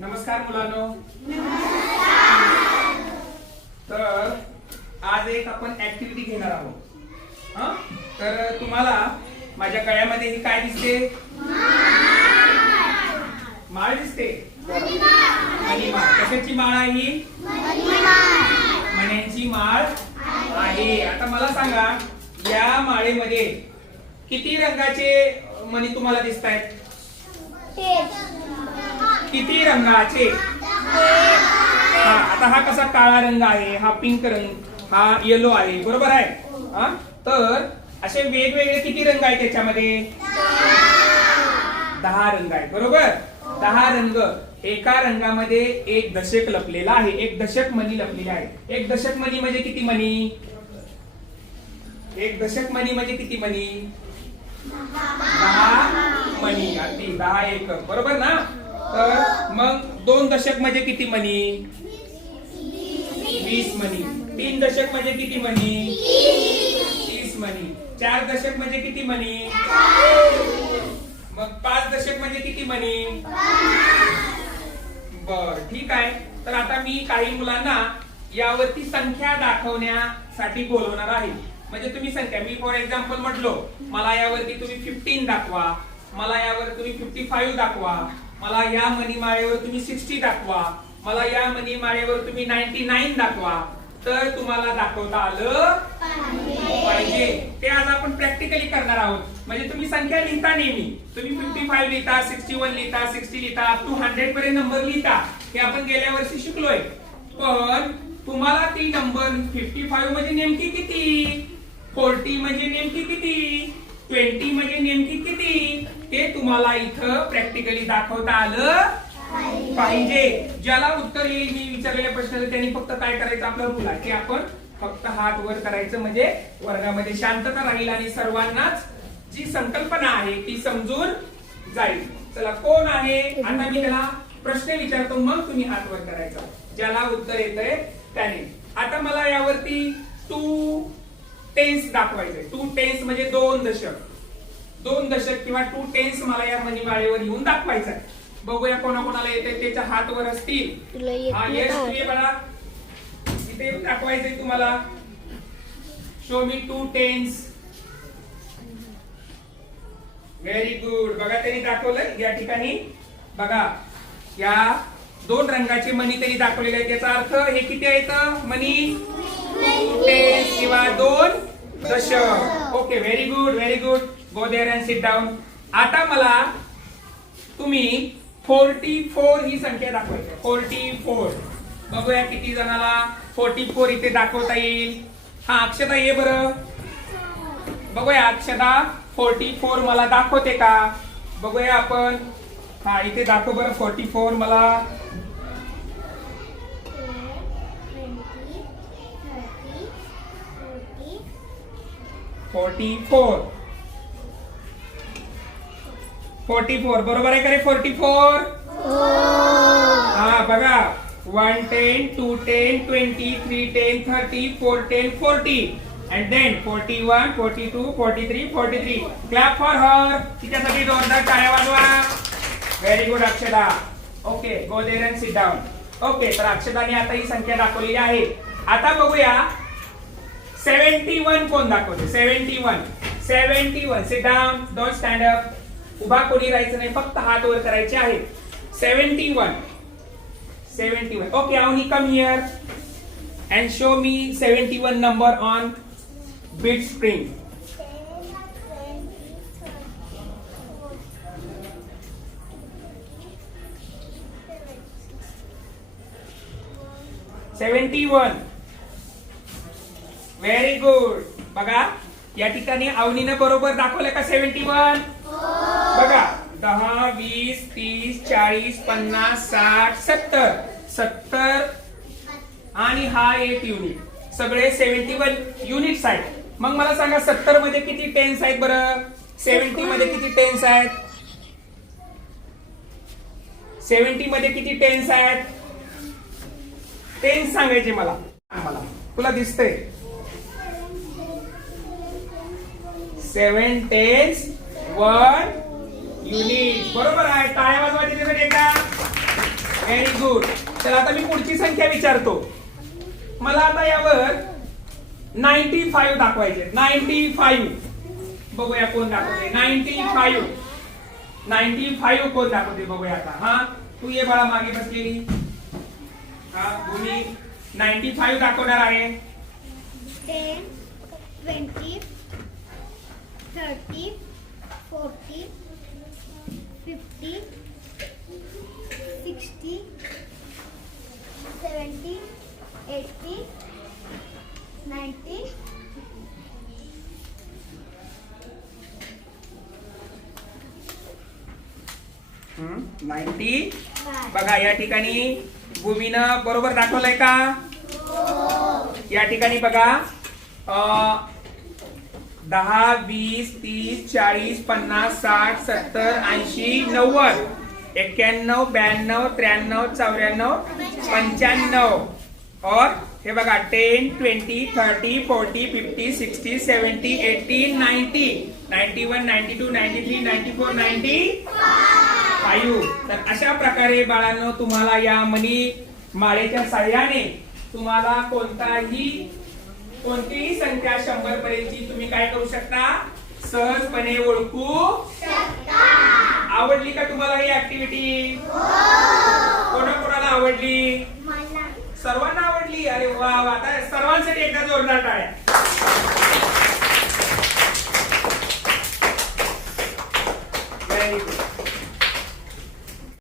नमस्कार मुलांनो. तर आज एक आपण ऍक्टिव्हिटी घेणार आहोत. तर तुम्हाला माझ्या गळ्यामध्ये ही काय दिसते? माळ दिसते. कशाची माळ आहे ही? मण्यांची माळ आहे. आता मला सांगा या माळेमध्ये किती रंगाचे मणी तुम्हाला दिसत आहेत किती रंगाचे? हा आता हा कसा काळा रंग आहे? हा पिंक रंग हा येलो आहे. बरोबर आहे? हा? तर असे वेगवेगळे किती रंग आहेत त्याच्यामध्ये दहा रंग आहेत. बरोबर? दहा रंग. एका रंगामध्ये एक दशक लपलेला आहे. एक दशक मणी लपलेली आहे. एक दशक मणी म्हणजे किती मणी? एक दशक मणी म्हणजे किती मणी? दहा मणी. अगदी दहा एक. बरोबर ना? तर मग दोन दशक म्हणजे किती मनी वीस मनी तीन दशक म्हणजे किती मनी तीस मनी चार दशक म्हणजे किती मनी मग पाच दशक म्हणजे किती मनी बर ठीक आहे. तर आता मी काही मुलांना यावरती संख्या दाखवण्यासाठी बोलवणार आहे. म्हणजे तुम्ही संख्या मी फॉर एक्झाम्पल म्हटलो मला यावरती तुम्ही फिफ्टीन दाखवा. मला यावर तुम्ही फिफ्टी फाईव्ह दाखवा. मला या मनी माळेवर तुम्ही सिक्स्टी दाखवा. मला या मनी माळेवर तुम्ही नाईन्टी नाईन दाखवा. तर तुम्हाला दाखवता आलं पाहिजे. ते आज आपण प्रॅक्टिकली करणार आहोत. म्हणजे तुम्ही संख्या लिहिता नेहमी. तुम्ही फिफ्टी फाईव्ह लिहिता सिक्स्टी वन लिहिता सिक्स्टी लिहिता अप टू हंड्रेड पर्यंत नंबर लिहिता. हे आपण गेल्या वर्षी शिकलोय. पण तुम्हाला ती नंबर फिफ्टी फाईव्ह म्हणजे नेमकी किती? फोर्टी म्हणजे नेमकी किती? ट्वेंटी म्हणजे नेमकी किती? ते तुम्हाला इथं प्रॅक्टिकली दाखवता आलं पाहिजे. ज्याला उत्तर येईल मी विचारलेल्या प्रश्नाचं त्यांनी फक्त काय करायचं आपलं रूल की आपण फक्त हात वर करायचं म्हणजे वर्गामध्ये शांतता राहील आणि सर्वांनाच जी संकल्पना आहे ती समजून जाईल. चला कोण आहे? आता मी त्याला प्रश्न विचारतो मग तुम्ही हात वर करायचा. ज्याला उत्तर येतंय त्याने. आता मला यावरती टू टेन्स दाखवायचंय. टू टेन्स म्हणजे दोन दशक. दोन दशक किंवा टू टेन्स मला या मणिमाळेवर येऊन दाखवायचं आहे. बघूया कोणाकोणाला येते त्याच्या हात वर असतील हा बाळा. इथे दाखवायचंय तुम्हाला. Show me two tens very good बघा त्यांनी दाखवलंय. या ठिकाणी बघा या दोन रंगाचे मणी त्यांनी दाखवलेले आहेत. याचा अर्थ हे किती आहेत मनी टू टेन्स किंवा दोन दशक. Okay very good very good go there and sit down आता मला तुम्ही फोर्टी फोर ही संख्या दाखवायची फोर्टी फोर बघूया किती जणाला फोर्टी फोर इथे दाखवता येईल. हा अक्षता ये बरं. बघूया अक्षता फोर्टी फोर मला दाखवते का? बघूया आपण. हा इथे दाखव बरं फोर्टी फोर मला. फोर्टी फोर फोर्टी फोर बरोबर आहे का रे फोर्टी फोर? हा. बघा. One ten two ten twenty three ten thirty four ten forty. And then forty one forty two forty three forty three clap for her तिच्यासाठी जोरदार टाळ्या वाजवा. Very good Akshada. Okay go there and sit down okay तर अक्षदाने आता ही संख्या दाखवलेली आहे. आता बघूया. सेव्हन्टी वन कोण दाखवते? Seventy one. Seventy one. Sit down don't stand up उभा कोणी राहायचं नाही फक्त हात वर करायचे आहे seventy one seventy one okay Avani come here and show me seventy one number on beat spring seventy one very good बघा या ठिकाणी अवनीनं बरोबर दाखवलं का सेव्हन्टी वन बघा. दहा वीस तीस चाळीस पन्नास साठ सत्तर. सत्तर आणि हा एक युनिट सगळे सेव्हन्टी वन युनिट्स आहेत. मग मला सांगा सत्तरमध्ये किती टेन्स आहेत बरं? सेव्हन्टी मध्ये किती टेन्स आहेत? सेव्हन्टी मध्ये किती टेन्स आहेत? टेन्स सांगायचे मला. मला. तुला दिसतंय. सेवन टेन्स वन युनिट बरोबर आहे. टाळ्या वाजवा त्याच्यासाठी एकदा. व्हेरी गुड तर आता मी पुढची संख्या विचारतो. मला आता यावर नाईन्टी फाईव्ह दाखवायचे. नाईन्टी फाईव्ह बघूया कोण दाखवते. नाईन्टी फाईव्ह नाईन्टी फाईव्ह कोण दाखवते बघूया आता. हा? तू ये बाळा मागे बसलेली हा भूमी नाईन्टी फाईव्ह दाखवणार आहे. Ten twenty thirty forty fifty sixty seventy eighty ninety. Ninety बघा या ठिकाणी भूमीनं बरोबर दाखवलंय का? या ठिकाणी बघा दहा वीस तीस चाळीस पन्नास साठ सत्तर ऐंशी नव्वद. एक्क्याण्णव ब्याण्णव त्र्याण्णव चौऱ्याण्णव पंच्याण्णव. और हे बघा ten twenty thirty forty fifty sixty seventy eighty ninety. Ninety one ninety two ninety three ninety four ninety five. तर अशा प्रकारे बाळांनो तुम्हाला या मनी माळेच्या सहाय्याने तुम्हाला कोणताही कोणतीही संख्या शंभर पर्यंतची तुम्ही काय करू शकता? सहजपणे ओळखू आवडली का तुम्हाला ही ऍक्टिव्हिटी कोणा कोणाला आवडली? मला. सर्वांना आवडली? अरे वा वा. आता सर्वांसाठी एकदा जोरदार टाळ्या. Very good